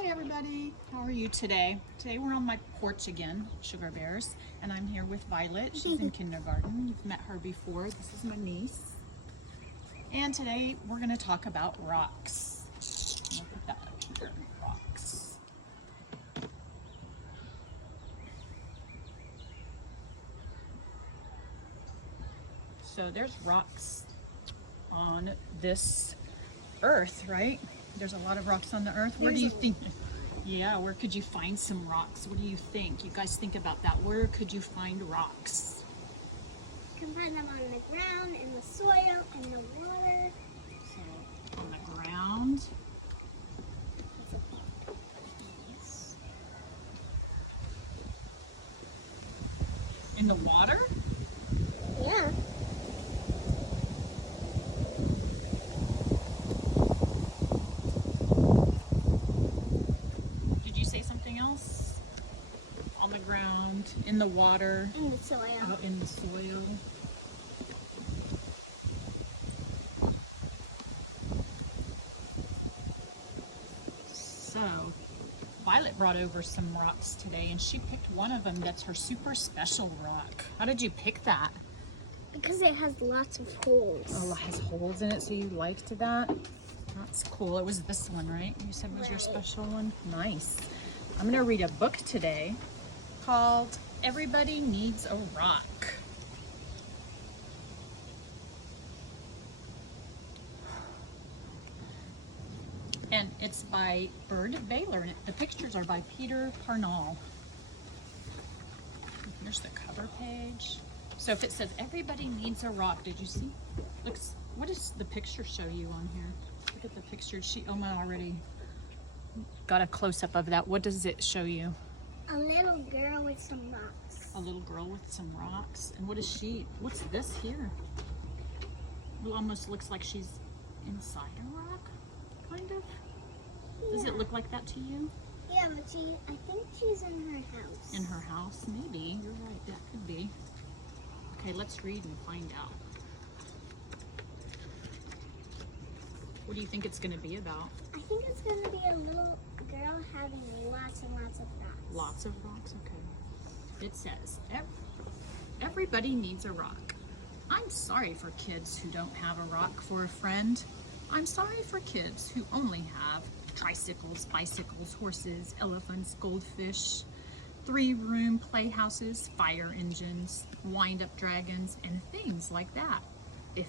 Hi everybody, how are you today? Today we're on my porch again, Sugar Bears, and I'm here with Violet. She's in kindergarten. You've met her before. This is my niece. And today we're going to talk about rocks. I'm gonna put that up here, rocks. So there's rocks on this earth, right? There's a lot of rocks on the earth. Where do you think? Yeah, where could you find some rocks? What do you think? You guys think about that. Where could you find rocks? You can find them on the ground, in the soil, in the water. So, on the ground. Yes. In the water? Yeah. Did you say something else? On the ground, in the water, In the soil. out in the soil. So, Violet brought over some rocks today and she picked one of them that's her super special rock. How did you pick that? Because it has lots of holes. Oh, it has holes in it, so you liked that? That's cool. It was this one, right? You said was your Right. special one? Nice. I'm going to read a book today called Everybody Needs a Rock. And it's by Bird Baylor, and the pictures are by Peter Parnall. Here's the cover page. So if it says everybody needs a rock, did you see? Looks. What does the picture show you on here? Look at the picture. Oma already got a close-up of that. What does it show you? A little girl with some rocks. A little girl with some rocks. And what is she? What's this here? It almost looks like she's inside a rock, kind of. Does it look like that to you? Yeah, but I think she's in her house. In her house? Maybe. You're right. That could be. Okay, let's read and find out. What do you think it's going to be about? I think it's going to be a little girl having lots and lots of rocks. Lots of rocks? Okay. It says, everybody needs a rock. I'm sorry for kids who don't have a rock for a friend. I'm sorry for kids who only have tricycles, bicycles, horses, elephants, goldfish, 3-room playhouses, fire engines, wind-up dragons, and things like that. If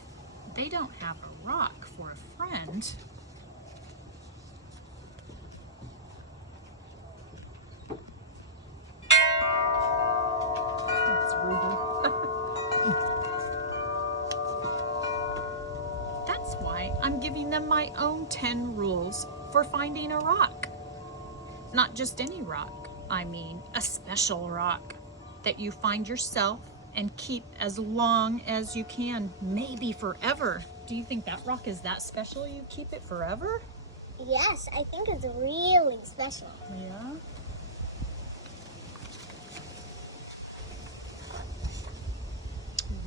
they don't have a rock for a friend, that's rude. That's why I'm giving them my own 10 rules for finding a rock. Not just any rock, I mean a special rock that you find yourself and keep as long as you can, maybe forever. Do you think that rock is that special you keep it forever? Yes, I think it's really special. Yeah.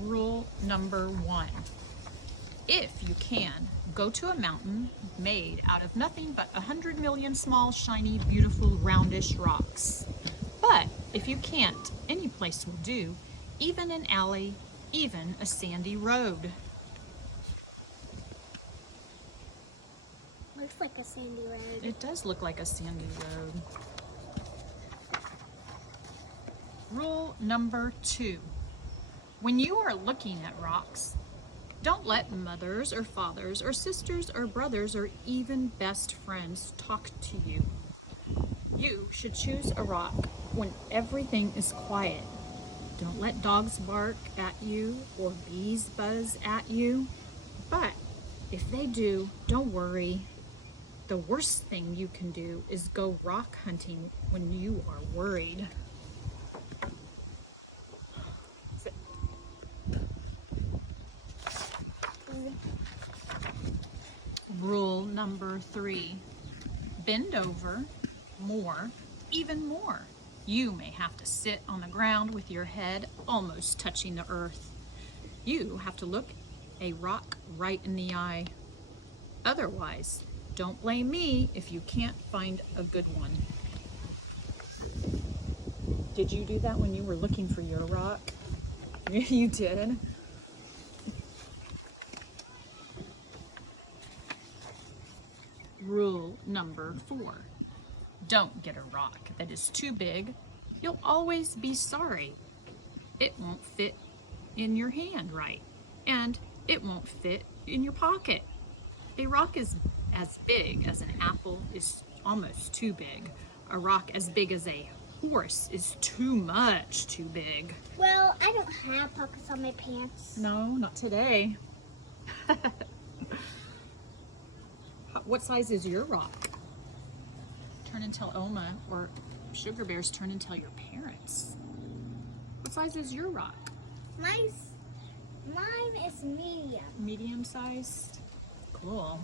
Rule number 1. If you can, go to a mountain made out of nothing but 100 million small, shiny, beautiful, roundish rocks. But if you can't, any place will do, even an alley, even a sandy road. Looks like a sandy road. It does look like a sandy road. Rule number 2. When you are looking at rocks, don't let mothers or fathers or sisters or brothers or even best friends talk to you. You should choose a rock when everything is quiet. Don't let dogs bark at you or bees buzz at you. But if they do, don't worry. The worst thing you can do is go rock hunting when you are worried. Rule number 3. Bend over more, even more. You may have to sit on the ground with your head almost touching the earth. You have to look a rock right in the eye. Otherwise, Don't blame me if you can't find a good one. Did you do that when you were looking for your rock? You did? Rule number 4. Don't get a rock that is too big. You'll always be sorry. It won't fit in your hand right, and it won't fit in your pocket. A rock is as big as an apple is almost too big. A rock as big as a horse is too much too big. Well, I don't have pockets on my pants. No, not today. What size is your rock? Turn and tell Oma, or Sugar Bears, turn and tell your parents. What size is your rock? Mine is medium. Medium sized? Cool.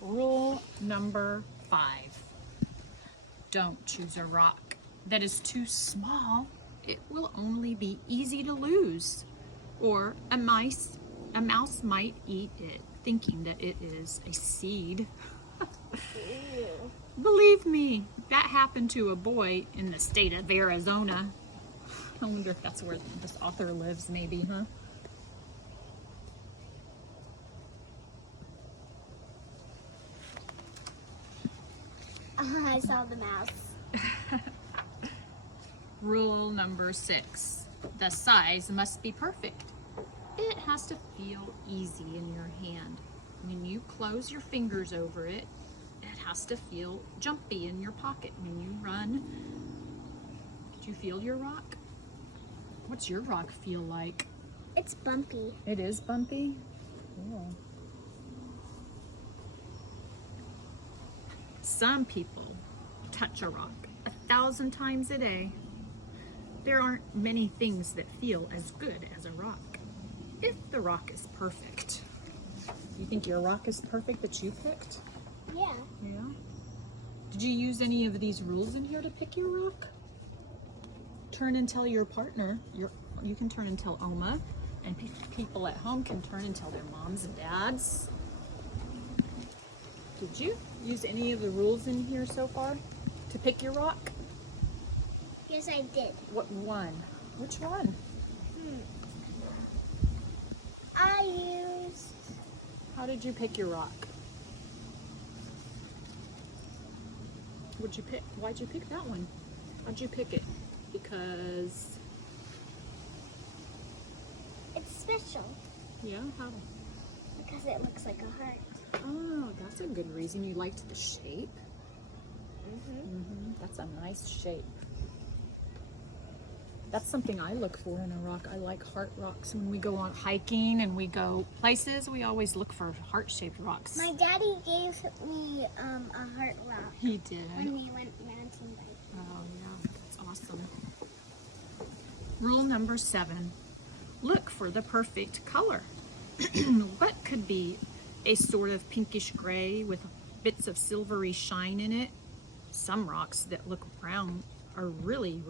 Rule number 5. Don't choose a rock that is too small. It will only be easy to lose. Or a mouse might eat it, thinking that it is a seed. Ew. Believe me, that happened to a boy in the state of Arizona. I wonder if that's where this author lives, maybe, huh? I saw the mouse. Rule number 6. The size must be perfect. It has to feel easy in your hand. When you close your fingers over it, it has to feel jumpy in your pocket when you run. Did you feel your rock? What's your rock feel like? It's bumpy. It is bumpy? Cool. Some people touch a rock 1,000 times a day. There aren't many things that feel as good as a rock, if the rock is perfect. You think your rock is perfect that you picked? Yeah. Yeah. Did you use any of these rules in here to pick your rock? Turn and tell your partner. You can turn and tell Oma, and people at home can turn and tell their moms and dads. Did you use any of the rules in here so far to pick your rock? Yes, I did. What one? Which one? I used... How did you pick your rock? What'd you pick? Why'd you pick that one? How'd you pick it? Because... It's special Yeah, how? because it looks like a heart. Oh, that's a good reason. You liked the shape. That's a nice shape. That's something I look for in a rock. I like heart rocks. When we go on hiking and we go places, we always look for heart-shaped rocks. My daddy gave me a heart rock He did. when we went mountain biking. Oh, yeah, that's awesome. Rule number 7, look for the perfect color. What could be a sort of pinkish gray with bits of silvery shine in it? Some rocks that look brown are really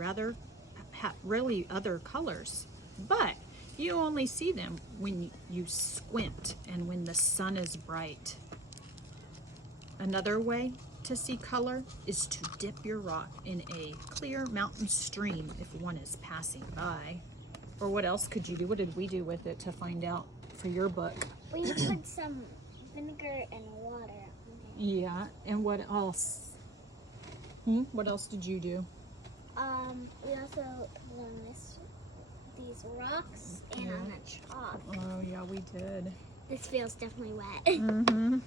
other colors, but you only see them when you squint and when the sun is bright. Another way to see color is to dip your rock in a clear mountain stream if one is passing by. Or what else could you do? What did we do with it to find out for your book? We put some vinegar and water on it. Yeah, and what else? What else did you do? We also put on these rocks and on a chalk. Oh yeah, we did. This feels definitely wet. Mm-hmm.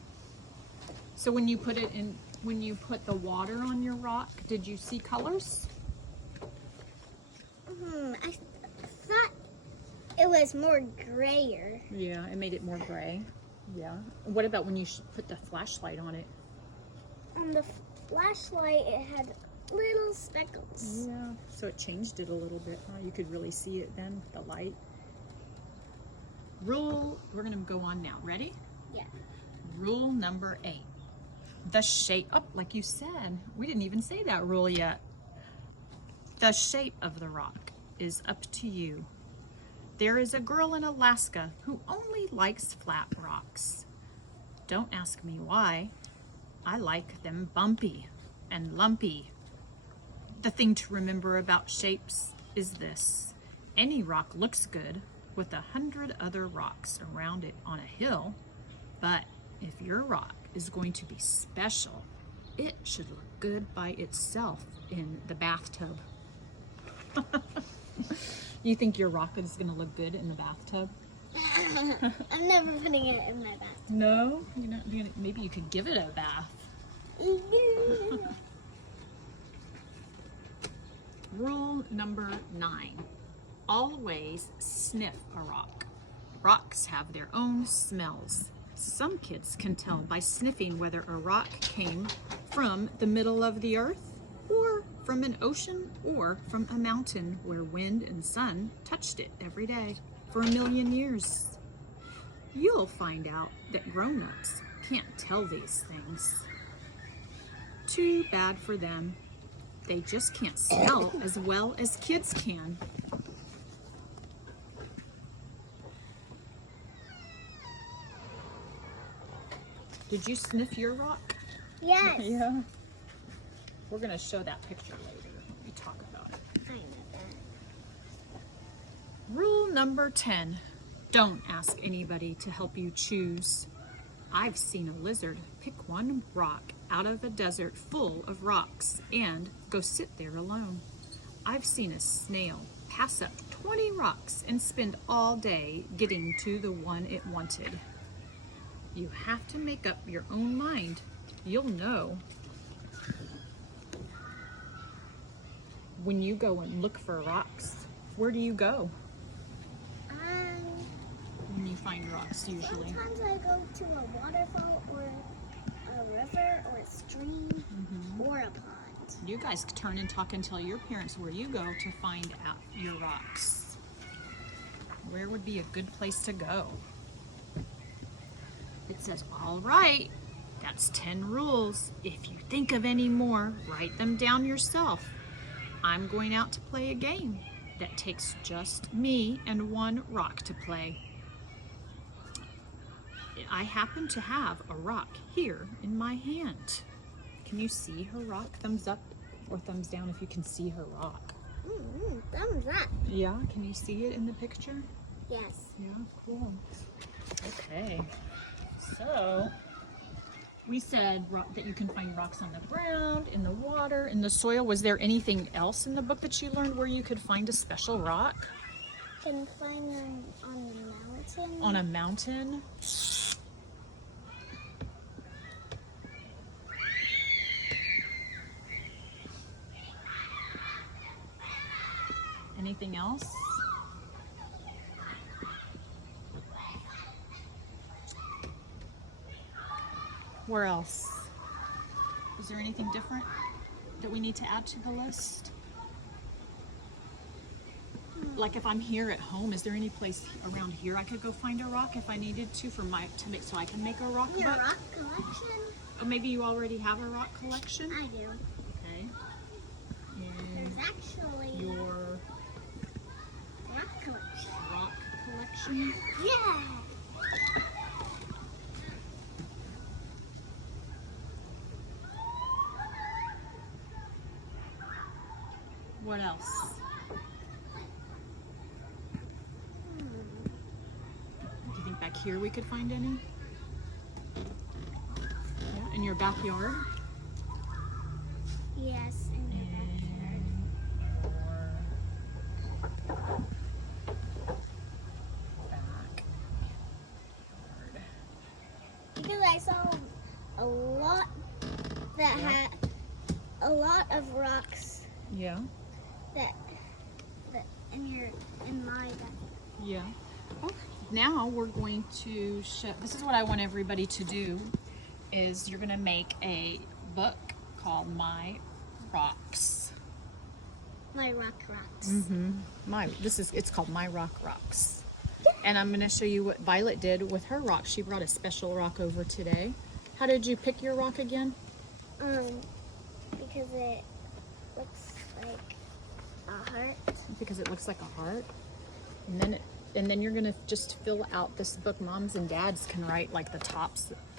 So when you put the water on your rock, did you see colors? I thought it was more grayer. Yeah, it made it more gray. Yeah. What about when you put the flashlight on it? On the flashlight, it had little speckles. Yeah. So it changed it a little bit, huh? You could really see it then with the light. We're gonna go on now. Ready? Yeah. Rule number 8. The shape, like you said, we didn't even say that rule yet. The shape of the rock is up to you. There is a girl in Alaska who only likes flat rocks. Don't ask me why. I like them bumpy and lumpy. The thing to remember about shapes is this. Any rock looks good with 100 other rocks around it on a hill, but if your rock is going to be special, it should look good by itself in the bathtub. You think your rock is going to look good in the bathtub? I'm never putting it in my bath. No? You're not doing it. Maybe you could give it a bath. Rule number 9. Always sniff a rock. Rocks have their own smells. Some kids can tell by sniffing whether a rock came from the middle of the earth, or from an ocean, or from a mountain where wind and sun touched it every day for 1,000,000 years. You'll find out that grown-ups can't tell these things. Too bad for them. They just can't smell as well as kids can. Did you sniff your rock? Yes. Yeah. We're going to show that picture later when we talk about it. I know that. Rule number 10. Don't ask anybody to help you choose. I've seen a lizard pick one rock out of a desert full of rocks and go sit there alone. I've seen a snail pass up 20 rocks and spend all day getting to the one it wanted. You have to make up your own mind. You'll know. When you go and look for rocks, where do you go when you find rocks usually? Sometimes I go to a waterfall or a river or a stream or a pond. You guys turn and talk and tell your parents where you go to find out your rocks. Where would be a good place to go? It says, all right, that's 10 rules. If you think of any more, write them down yourself. I'm going out to play a game that takes just me and one rock to play. I happen to have a rock here in my hand. Can you see her rock? Thumbs up or thumbs down if you can see her rock. Thumbs up. Yeah, can you see it in the picture? Yes. Yeah, cool. Okay, so we said that you can find rocks on the ground, in the water, in the soil. Was there anything else in the book that you learned where you could find a special rock? Can find them on the mountain. On a mountain? Anything else? Where else? Is there anything different that we need to add to the list? Like if I'm here at home, is there any place around here I could go find a rock if I needed to so I can make a rock Your book? rock collection? Or maybe you already have a rock collection? I do. Okay. And There's actually your rock collection. rock collection? Yeah. What else? Do you think back here we could find any? Yeah, in your backyard? Yes. And because I saw a lot that had a lot of rocks Yeah. that in my backyard. Yeah. Okay. Now we're going to show, this is what I want everybody to do, is you're going to make a book called My Rocks. My rock rocks. It's called My Rock Rocks. And I'm going to show you what Violet did with her rock. She brought a special rock over today. How did you pick your rock again? Because it looks like a heart. Because it looks like a heart. And then and then you're gonna just fill out this book. Moms and dads can write like the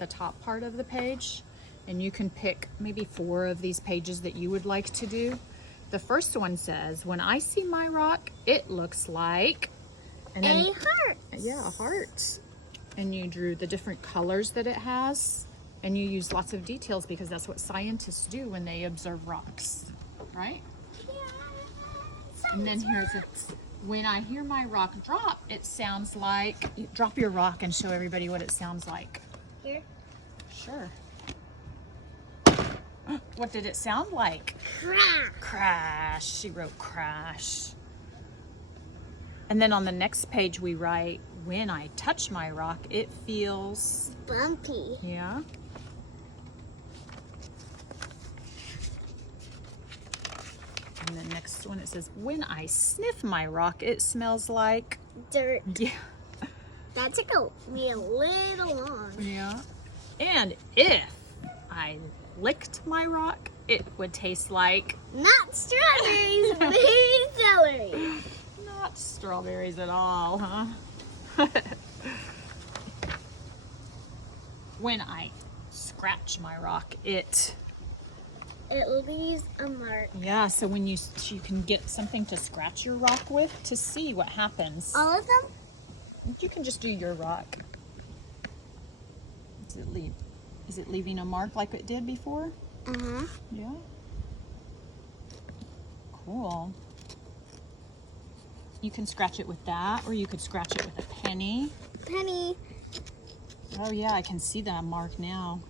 top part of the page, and you can pick maybe 4 of these pages that you would like to do. The first one says, when I see my rock, it looks like, and then, A heart. yeah, a heart. And you drew the different colors that it has, and you use lots of details because that's what scientists do when they observe rocks, right? And then here's it. When I hear my rock drop, it sounds like, drop your rock and show everybody what it sounds like. Here. Sure. What did it sound like? Crack. Crash. She wrote crash. And then on the next page we write, when I touch my rock, it feels, Bumpy. yeah. And the next one, it says, when I sniff my rock, it smells like, Dirt. yeah. That took me a little long. Yeah. And if I licked my rock, it would taste like, Not strawberries, baby celery. not strawberries at all, huh? When I scratch my rock, it, It leaves a mark. yeah, so when you can get something to scratch your rock with to see what happens. All of them? You can just do your rock. Is it leaving a mark like it did before? Uh-huh. Yeah. Cool. You can scratch it with that, or you could scratch it with a penny. Penny. Oh yeah, I can see that mark now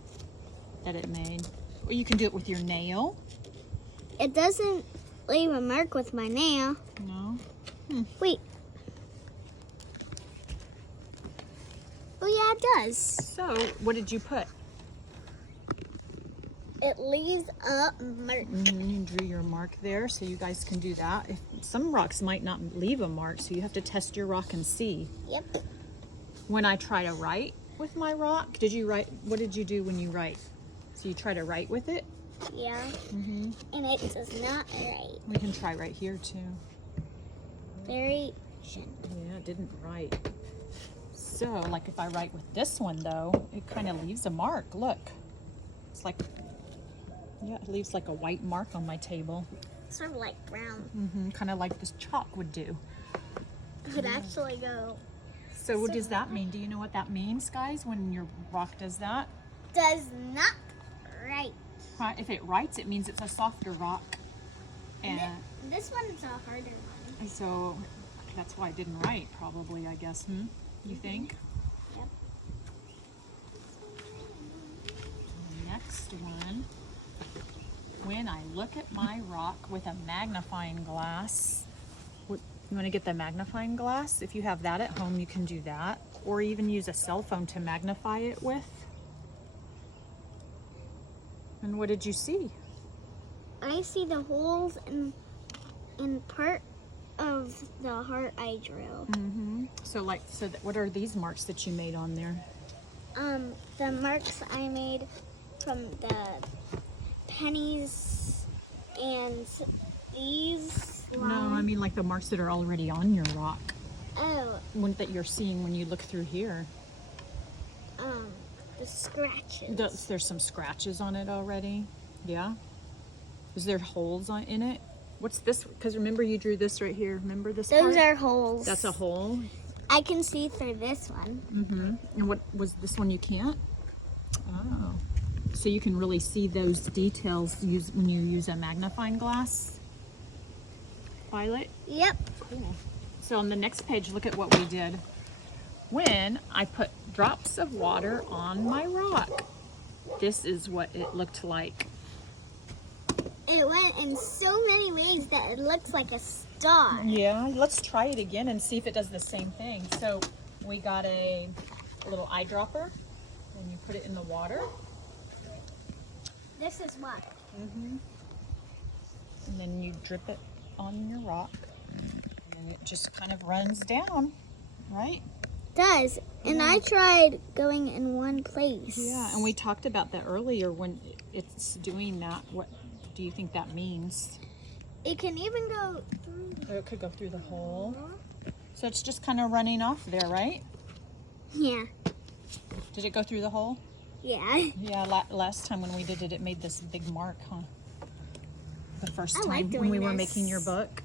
that it made. Or you can do it with your nail. It doesn't leave a mark with my nail. No. Wait. Oh yeah, it does. So, what did you put? It leaves a mark. You drew your mark there, so you guys can do that. Some rocks might not leave a mark, so you have to test your rock and see. Yep. When I try to write with my rock, what did you do when you write? So you try to write with it? Yeah. And it does not write. We can try right here too. Very. Yeah, it didn't write. So, like if I write with this one though, it kind of leaves a mark. Look. It's like, yeah, it leaves like a white mark on my table. Sort of like brown. Kind of like this chalk would do. It could actually go. So what does that mean? Do you know what that means, guys, when your rock does that? Does not write. If it writes, it means it's a softer rock. And This one's a harder one. so that's why it didn't write, probably, I guess. You think? Yep. Next one. When I look at my rock with a magnifying glass, you want to get the magnifying glass? If you have that at home, you can do that. Or even use a cell phone to magnify it with. And what did you see? I see the holes in part of the heart I drew. So what are these marks that you made on there? The marks I made from the pennies and these. No, I mean like the marks that are already on your rock. Oh, One that you're seeing when you look through here. the scratches. There's some scratches on it already. Yeah. Is there holes in it? What's this? Because remember you drew this right here. Remember this Those part? are holes. That's a hole. I can see through this one. And what was this one? You can't. Oh. So you can really see those details when you use a magnifying glass. Violet. Yep. Cool. So on the next page, look at what we did. When I put drops of water on my rock, this is what it looked like. It went in so many ways that it looks like a star. Yeah, let's try it again and see if it does the same thing. So we got a little eyedropper and you put it in the water. This is what? And then you drip it on your rock and it just kind of runs down, right? Does. And I tried going in one place. Yeah, and we talked about that earlier when it's doing that. What do you think that means? It can even go through Or it could go through the hole. So it's just kind of running off there, right? Yeah. Did it go through the hole? Yeah. Yeah, last time when we did it, it made this big mark, huh? The first I time like when doing we were this. making your book.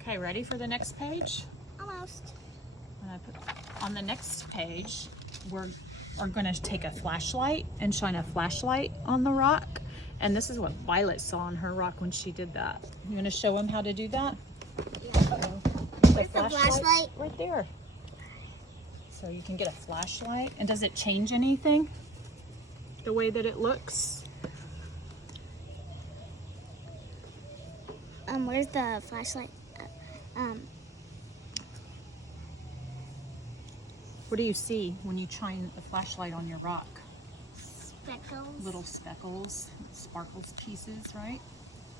Okay, ready for the next page? Almost. And I put, on the next page, we're going to take a flashlight and shine a flashlight on the rock. And this is what Violet saw on her rock when she did that. You want to show them how to do that? Uh-oh. Where's the flashlight? Right there. So you can get a flashlight. And does it change anything? The way that it looks? Where's the flashlight? What do you see when you shine the flashlight on your rock? Speckles. Little speckles, sparkles pieces, right?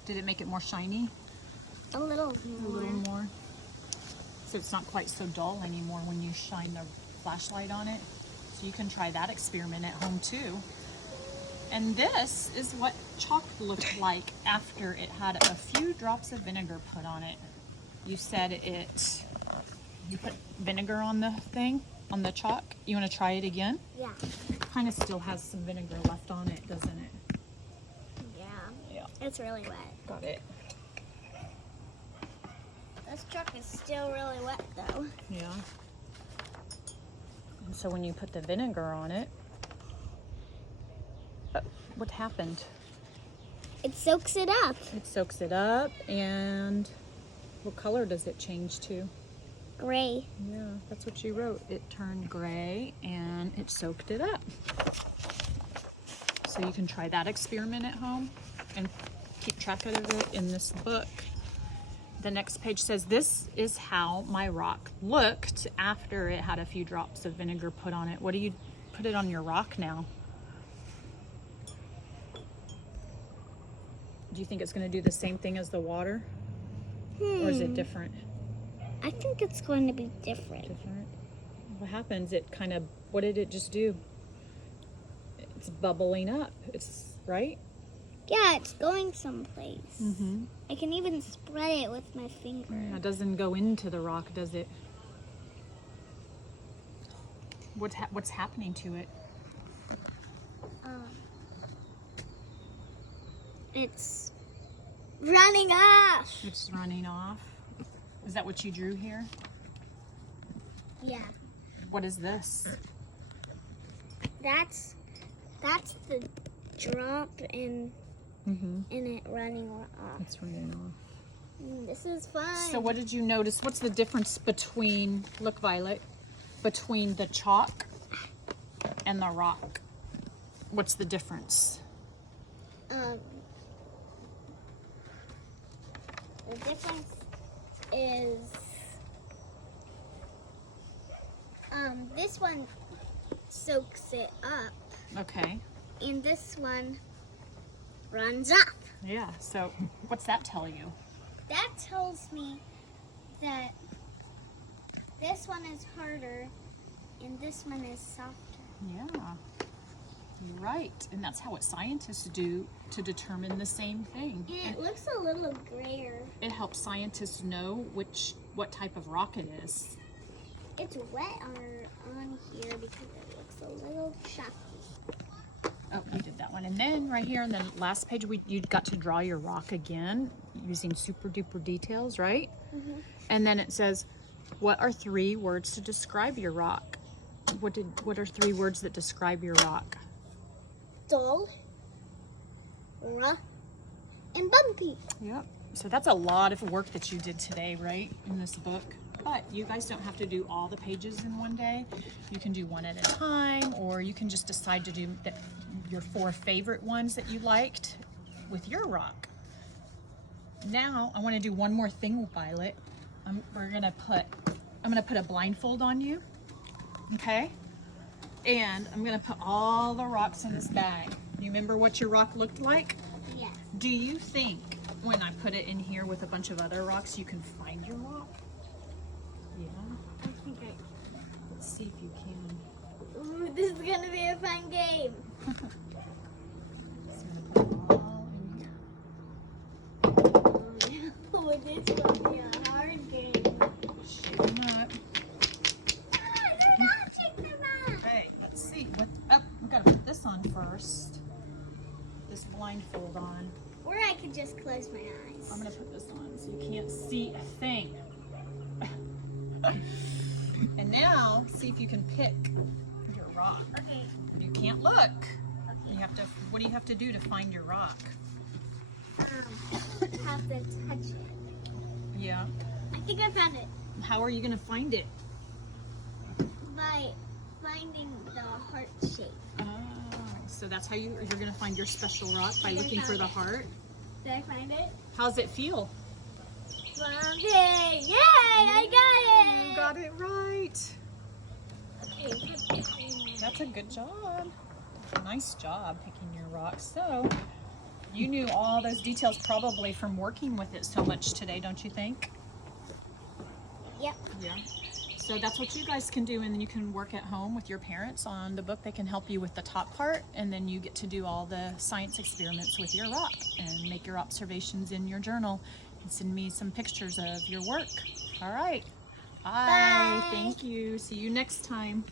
Did it make it more shiny? A little A more. little more. So it's not quite so dull anymore when you shine the flashlight on it. So you can try that experiment at home too. And this is what chalk looked like after it had a few drops of vinegar put on it. You said you put vinegar on the thing, on the chalk. You want to try it again? Yeah. Kind of still has some vinegar left on it, doesn't it? Yeah. Yeah. It's really wet. Got it. This truck is still really wet though. Yeah. And so when you put the vinegar on it, what happened? It soaks it up. It soaks it up, and what color does it change to? Gray. Yeah, that's what you wrote. It turned gray and it soaked it up. So you can try that experiment at home and keep track of it in this book. The next page says, this is how my rock looked after it had a few drops of vinegar put on it. What do you put it on your rock now? Do you think it's going to do the same thing as the water? Or is it different? I think it's going to be different. Different. What happens? It kind of, what did it just do? It's bubbling up. It's, right? Yeah, it's going someplace. Mm-hmm. I can even spread it with my finger. Yeah, it doesn't go into the rock, does it? What's happening to it? It's running off. It's running off. Is that what you drew here? Yeah. What is this? That's the drop in it running off. It's running off. This is fun. So what did you notice? What's the difference between, look Violet, between the chalk and the rock? What's the difference? The difference is this one soaks it up Okay. and this one runs off. Yeah, so what's that tell you? That tells me that this one is harder and this one is softer. Yeah, you're right. And that's how what scientists do to determine the same thing. And it looks a little grayer. It helps scientists know what type of rock it is. It's wet on here because it looks a little chalky. Oh, we did that one. And then right here on the last page, you got to draw your rock again using super duper details, right? And then it says, what are 3 words to describe your rock? What are 3 words that describe your rock? Dull, rough, and bumpy. Yep. So that's a lot of work that you did today, right, in this book. But you guys don't have to do all the pages in one day. You can do one at a time, or you can just decide to do your 4 favorite ones that you liked with your rock. Now I want to do one more thing with Violet. I'm gonna put a blindfold on you, okay? And I'm gonna put all the rocks in this bag. You remember what your rock looked like? Yes. Do you think when I put it in here with a bunch of other rocks, you can find your rock? Yeah. I think Let's see if you can. Ooh, this is gonna be a fun game. So I'm gonna put it all in here. Oh, this will be a hard game. Shake them up. this blindfold on. Or I could just close my eyes. I'm gonna put this on so you can't see a thing. And now, see if you can pick your rock. Okay. You can't look. You have to, what do you have to do to find your rock? Have to touch it. Yeah. I think I found it How are you gonna find it? by finding the heart shape. Oh, so that's how you're gonna find your special rock, by I looking for found the it. heart. Did I find it? How's it feel? Found it! Yay! I You got got it right. it! Okay. That's a good job. Nice job picking your rock. So, you knew all those details probably from working with it so much today, don't you think? Yep. Yeah. So that's what you guys can do, and then you can work at home with your parents on the book. They can help you with the top part, and then you get to do all the science experiments with your rock and make your observations in your journal and send me some pictures of your work. All right. Bye. Bye. Thank you. See you next time.